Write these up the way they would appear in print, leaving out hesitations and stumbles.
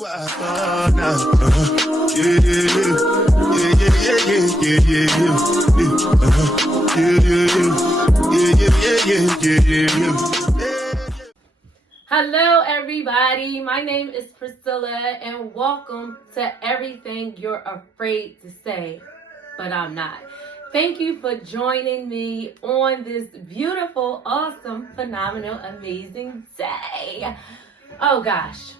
Hello everybody, my name is Priscilla and welcome to Everything You're Afraid to Say, but I'm Not. Thank you for joining me on this beautiful, awesome, phenomenal, amazing day. Oh gosh.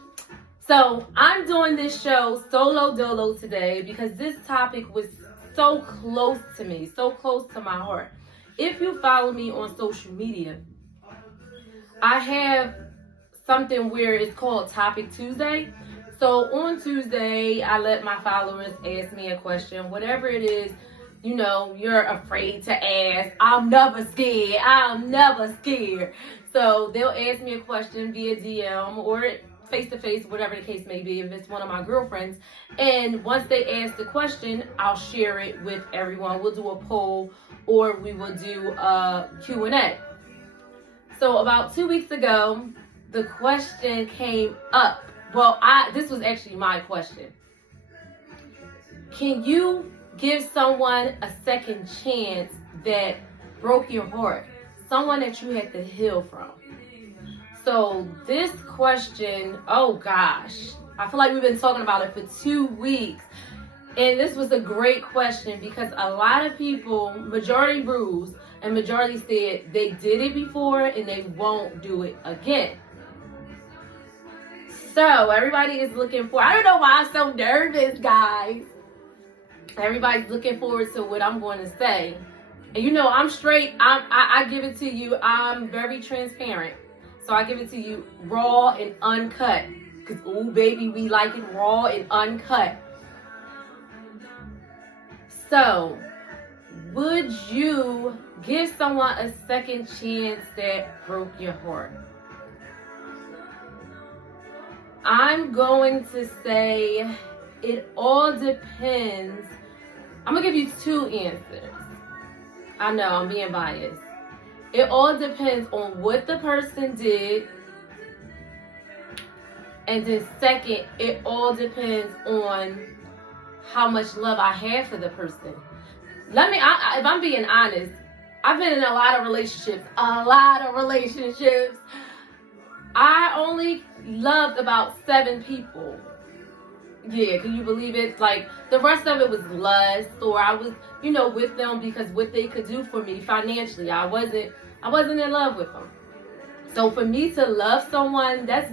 So I'm doing this show solo dolo today because this topic was so close to me, so close to my heart. If you follow me on social media, I have something where it's called Topic Tuesday. So on Tuesday, I let my followers ask me a question, whatever it is, you know, you're afraid to ask. I'm never scared. So they'll ask me a question via DM or face-to-face, whatever the case may be, if it's one of my girlfriends. And once they ask the question, I'll share it with everyone. We'll do a poll or we will do a Q&A. So about 2 weeks ago, the question came up. Well, this was actually my question. Can you give someone a second chance that broke your heart? Someone that you had to heal from. So this question, oh gosh, I feel like we've been talking about it for 2 weeks. And this was a great question because a lot of people, majority bruised, and majority said they did it before and they won't do it again. So everybody is looking for, I don't know why I'm so nervous, guys. Everybody's looking forward to what I'm going to say. And you know, I'm straight, I give it to you, I'm very transparent. So I give it to you raw and uncut. Because, ooh, baby, we like it raw and uncut. So, would you give someone a second chance that broke your heart? I'm going to say it all depends. I'm going to give you two answers. I know, I'm being biased. It all depends on what the person did. And then second, it all depends on how much love I have for the person. If I'm being honest, I've been in a lot of relationships. I only loved about 7 people. Yeah, can you believe it? Like, the rest of it was lust, or I was, you know, with them because what they could do for me financially. I wasn't in love with them. So for me to love someone, that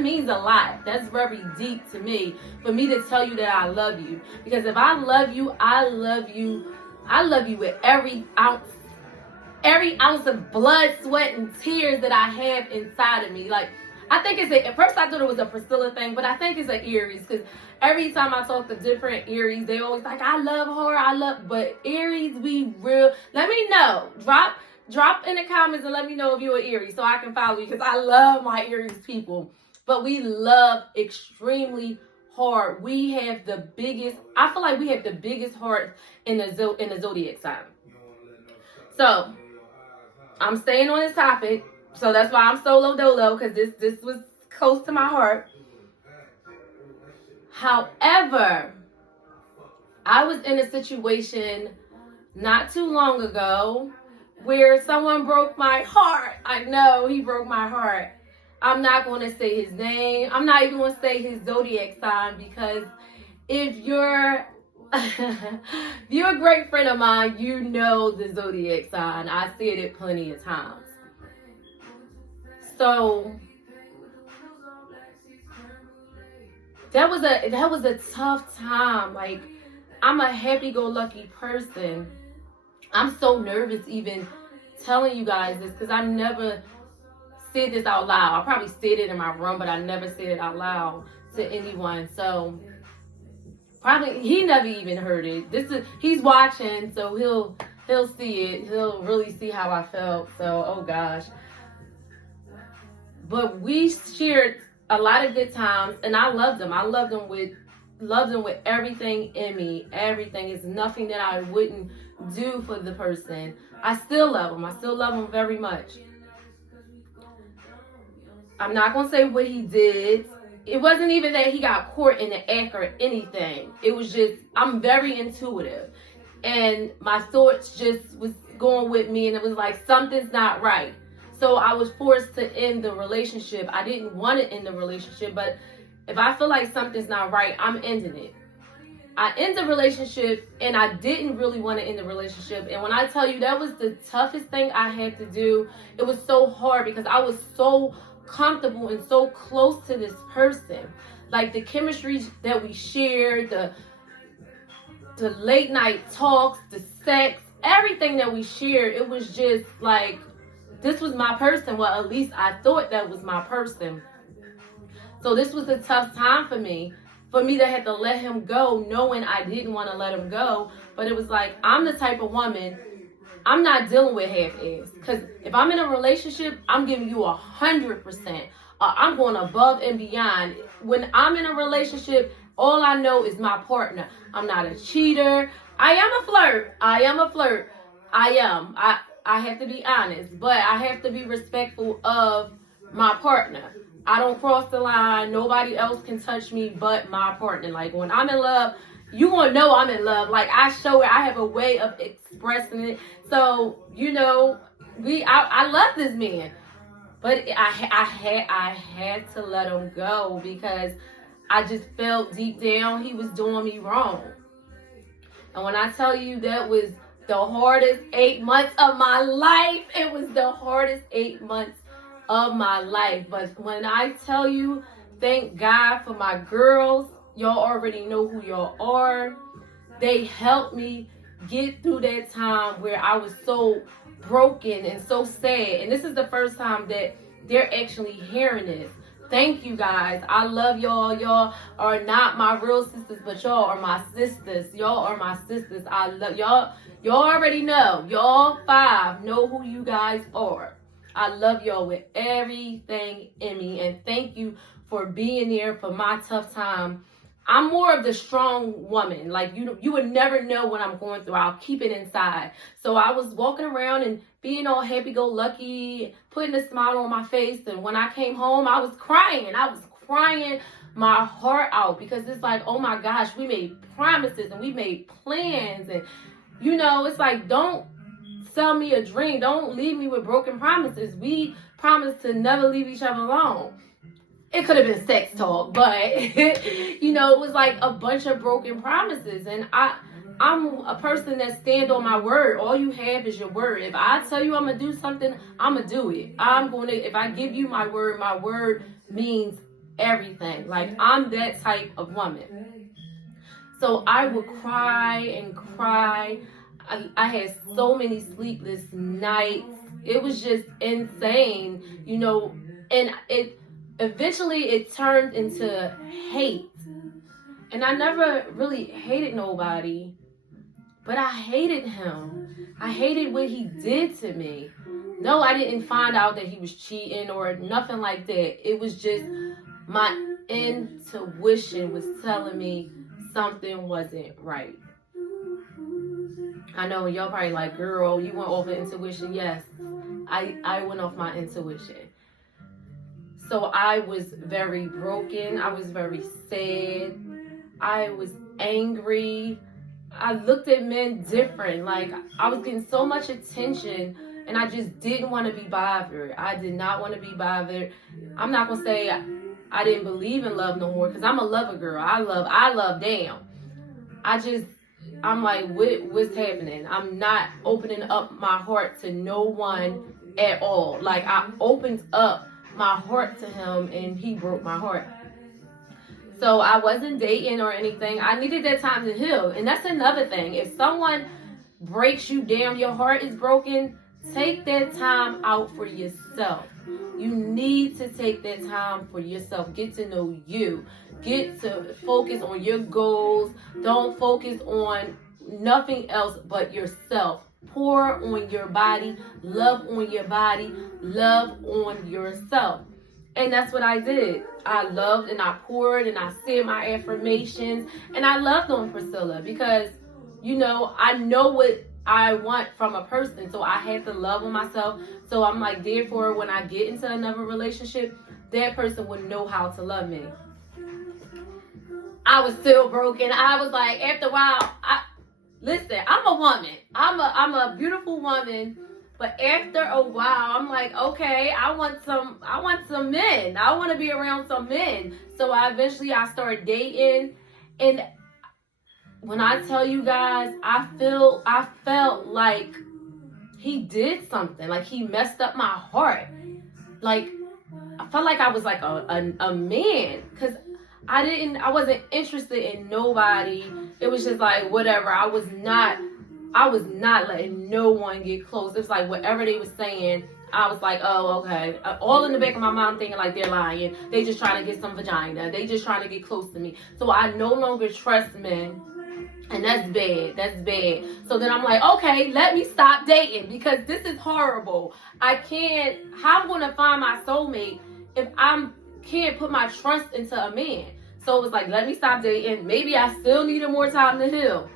means a lot. That's very deep to me. For me to tell you that I love you. Because if I love you, I love you with every ounce of blood, sweat, and tears that I have inside of me. Like, I think at first I thought it was a Priscilla thing, but I think it's an Aries, because every time I talk to different Aries, they always like, I love her, but Aries, we real. Let me know. Drop in the comments and let me know if you're an Aries so I can follow you, because I love my Aries people. But we love extremely hard. We have the biggest, I feel like we have the biggest heart in the zodiac sign. So, I'm staying on this topic. So that's why I'm solo dolo, because this was close to my heart. However, I was in a situation not too long ago where someone broke my heart. I know, he broke my heart. I'm not going to say his name. I'm not even going to say his zodiac sign, because if you're a great friend of mine, you know the zodiac sign. I said it plenty of times. So that was a tough time. Like, I'm a happy-go-lucky person. I'm so nervous even telling you guys this, because I never said this out loud. I probably said it in my room, but I never said it out loud to anyone. So probably he never even heard it. He's watching, so he'll see it. He'll really see how I felt. So, oh gosh. But we shared a lot of good times, and I loved them. I loved them with everything in me. Everything. Is nothing that I wouldn't do for the person. I still love him. I still love him very much. I'm not going to say what he did, it wasn't even that he got caught in the act or anything. It was just, I'm very intuitive. And my thoughts just was going with me, and it was like, something's not right. So I was forced to end the relationship. I didn't want to end the relationship, but if I feel like something's not right, I'm ending it. I ended the relationship, and I didn't really want to end the relationship. And when I tell you that was the toughest thing I had to do, it was so hard because I was so comfortable and so close to this person. Like the chemistry that we shared, the late night talks, the sex, everything that we shared, it was just like, this was my person. Well, at least I thought that was my person. So this was a tough time for me to have to let him go, knowing I didn't want to let him go. But it was like, I'm the type of woman, I'm not dealing with half-ass. Because if I'm in a relationship, I'm giving you 100%. I'm going above and beyond. When I'm in a relationship, all I know is my partner. I'm not a cheater. I am a flirt. I am. I have to be honest, but I have to be respectful of my partner. I don't cross the line. Nobody else can touch me but my partner. Like when I'm in love, you gonna know I'm in love. Like I show it. I have a way of expressing it. So I love this man, but I had to let him go because I just felt deep down he was doing me wrong. And when I tell you that was the hardest 8 months of my life, it was the hardest 8 months of my life. But when I tell you, thank God for my girls, y'all already know who y'all are. They helped me get through that time where I was so broken and so sad. And this is the first time that they're actually hearing this. Thank you guys. I love y'all. Y'all are not my real sisters, but y'all are my sisters. Y'all are my sisters. I love y'all. Y'all already know. Y'all 5 know who you guys are. I love y'all with everything in me. And thank you for being there for my tough time. I'm more of the strong woman. Like you would never know what I'm going through. I'll keep it inside. So I was walking around and being all happy-go-lucky, putting a smile on my face. And when I came home, I was crying. I was crying my heart out because it's like, oh my gosh, we made promises and we made plans. And, it's like, don't sell me a dream. Don't leave me with broken promises. We promised to never leave each other alone. It could have been sex talk, but, it was like a bunch of broken promises. And I'm a person that stand on my word. All you have is your word. If I tell you I'm going to do something, I'm going to do it. If I give you my word means everything. Like, I'm that type of woman. So I would cry and cry. I had so many sleepless nights. It was just insane, and eventually it turned into hate. And I never really hated nobody, but I hated him. I hated what he did to me. No, I didn't find out that he was cheating or nothing like that. It was just my intuition was telling me something wasn't right. I know y'all probably like, girl, you went off of intuition. Yes, I went off my intuition. So I was very broken. I was very sad. I was angry. I looked at men different. Like, I was getting so much attention and I just didn't want to be bothered. I did not want to be bothered. I'm not going to say I didn't believe in love no more because I'm a lover girl. I love damn. I'm like, what's happening? I'm not opening up my heart to no one at all. Like, I opened up my heart to him and he broke my heart. So I wasn't dating or anything. I needed that time to heal. And that's another thing. If someone breaks you down, your heart is broken, take that time out for yourself. You need to take that time for yourself. Get to know you. Get to focus on your goals. Don't focus on nothing else but yourself. Pour on your body. Love on your body. Love on yourself. And that's what I did. I loved and I poured and I said my affirmations. And I loved on Priscilla because, I know what I want from a person. So I had to love on myself. So I'm like, therefore, when I get into another relationship, that person would know how to love me. I was still broken. I was like, after a while, listen, I'm a woman. I'm a beautiful woman. But after a while, I'm like, okay, I want some men. I want to be around some men. So I started dating. And when I tell you guys, I felt like he did something. Like he messed up my heart. Like I felt like I was like a man. Because I wasn't interested in nobody. It was just like whatever. I was not letting no one get close. It was like whatever they was saying, I was like, oh, okay. All in the back of my mind thinking like they're lying. They just trying to get some vagina. They just trying to get close to me. So I no longer trust men. And that's bad. That's bad. So then I'm like, okay, let me stop dating because this is horrible. How I'm going to find my soulmate if I can't put my trust into a man? So it was like, let me stop dating. Maybe I still needed more time to heal.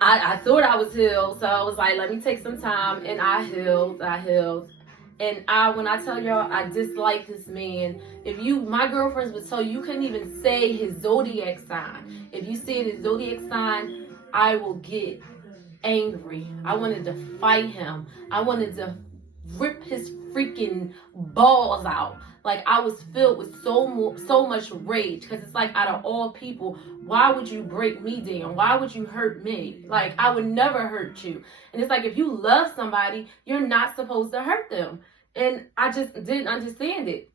I thought I was healed, so I was like, let me take some time, and I healed. And when I tell y'all, I dislike this man. My girlfriends would tell you couldn't even say his zodiac sign. If you said his zodiac sign, I will get angry. I wanted to fight him. I wanted to rip his freaking balls out. Like I was filled with so much rage because it's like out of all people, why would you break me down? Why would you hurt me? Like I would never hurt you. And it's like if you love somebody, you're not supposed to hurt them. And I just didn't understand it.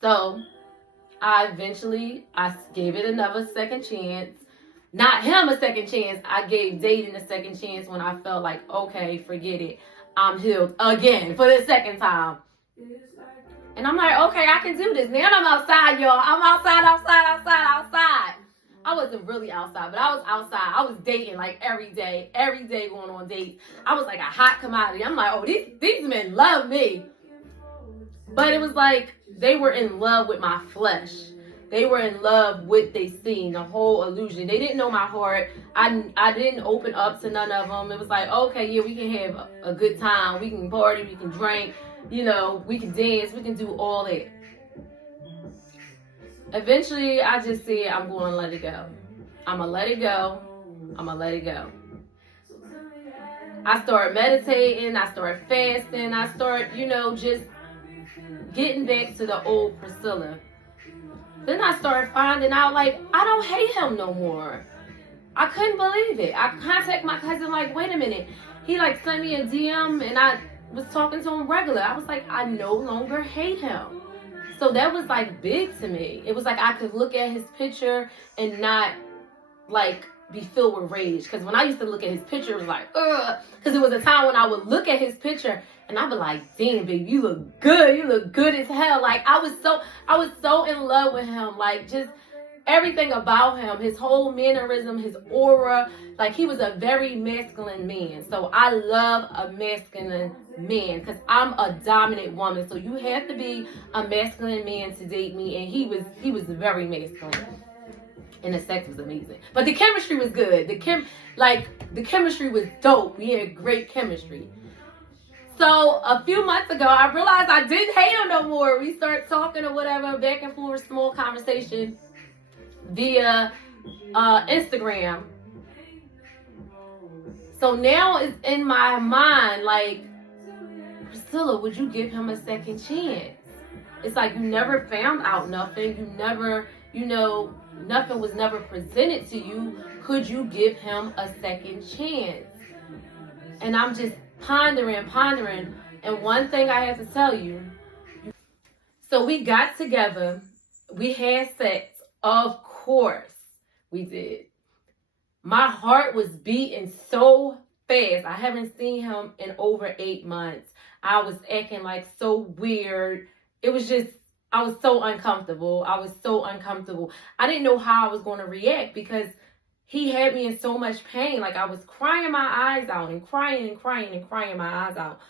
So I gave it another second chance. Not him a second chance. I gave dating a second chance when I felt like, okay, forget it. I'm healed again for the second time. And I'm like, okay, I can do this. Now I'm outside, y'all. I'm outside. I wasn't really outside, but I was outside. I was dating like every day going on dates. I was like a hot commodity. I'm like, oh, these men love me. But it was like they were in love with my flesh. They were in love with they seen, the whole illusion. They didn't know my heart. I didn't open up to none of them. It was like, okay, yeah, we can have a good time. We can party, we can drink, we can dance, we can do all that. Eventually, I just said, I'm going to let it go. I'm going to let it go. I started meditating. I started fasting. I started, just getting back to the old Priscilla. Then I started finding out, like, I don't hate him no more. I couldn't believe it. I contacted my cousin, like, wait a minute. He, like, sent me a DM, and I was talking to him regular. I was like, I no longer hate him. So that was, like, big to me. It was like I could look at his picture and not, like, be filled with rage. Because when I used to look at his picture, it was like, ugh. Because it was a time when I would look at his picture and I'd be like, damn, baby, you look good. You look good as hell. Like, I was so in love with him. Like, just everything about him, his whole mannerism, his aura. Like, he was a very masculine man. So I love a masculine man because I'm a dominant woman. So you have to be a masculine man to date me. And he was very masculine. And the sex was amazing. But the chemistry was good. The chemistry was dope. We had great chemistry. So a few months ago, I realized I didn't hate him no more. We started talking or whatever, back and forth, small conversation via Instagram. So now it's in my mind, like, Priscilla, would you give him a second chance? It's like you never found out nothing. You never, nothing was never presented to you. Could you give him a second chance? And I'm just pondering. And one thing I have to tell you. So we got together. We had sex. Of course we did. My heart was beating so fast. I haven't seen him in over 8 months. I was acting like so weird. It was just, I was so uncomfortable. I didn't know how I was going to react because he had me in so much pain. Like I was crying my eyes out and crying my eyes out.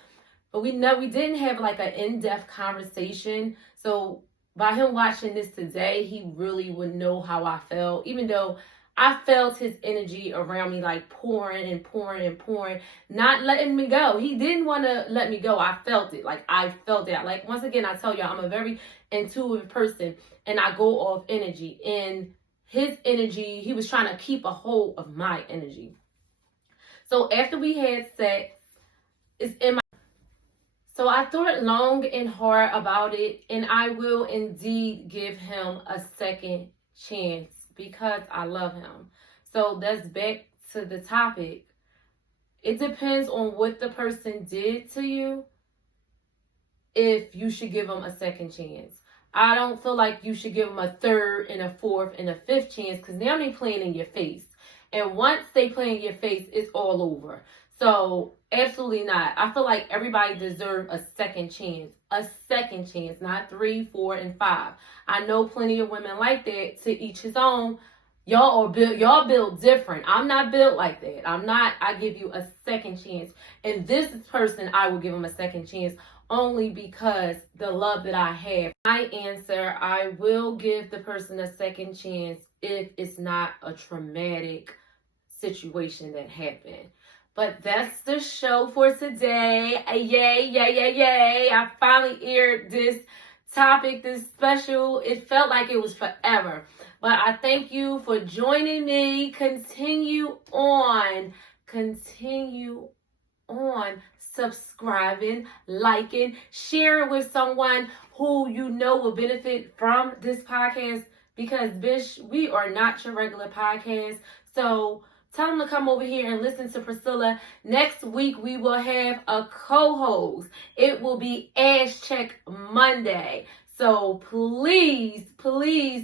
But we didn't have like an in-depth conversation. So by him watching this today, he really would know how I felt. Even though I felt his energy around me like pouring, not letting me go. He didn't want to let me go. I felt it. Like I felt that. Like once again, I tell y'all, I'm a very intuitive person. and I go off energy. And his energy, he was trying to keep a hold of my energy. So after we had sex, it's in my... So I thought long and hard about it, and I will indeed give him a second chance because I love him. So that's back to the topic. It depends on what the person did to you if you should give them a second chance. I don't feel like you should give them a third and a fourth and a fifth chance, because now they're playing in your face. And once they play in your face, it's all over. So absolutely not. I feel like everybody deserves a second chance. A second chance, not 3, 4, and 5. I know plenty of women like that. To each his own. Y'all built different. I'm not built like that. I give you a second chance. And this person, I will give him a second chance only because the love that I have. My answer, I will give the person a second chance if it's not a traumatic situation that happened. But that's the show for today. Yay, yay, yay, yay. I finally aired this topic, this special. It felt like it was forever. But I thank you for joining me. Continue on subscribing, liking, sharing with someone who you know will benefit from this podcast. Because, bitch, we are not your regular podcast. So tell them to come over here and listen to Priscilla. Next week, we will have a co-host. It will be Ass Check Monday. So please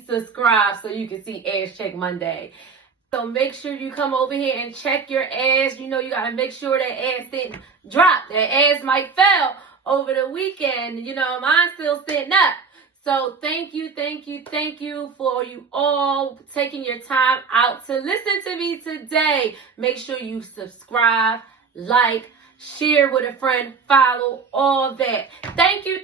subscribe so you can see Ass Check Monday. So make sure you come over here and check your ass. You know, you got to make sure that ass didn't drop. That ass might fell over the weekend. You know, mine's still sitting up. So thank you for you all taking your time out to listen to me today. Make sure you subscribe, like, share with a friend, follow, all that. Thank you.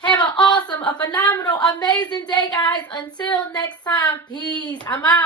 Have an awesome, a phenomenal, amazing day, guys. Until next time, peace. I'm out.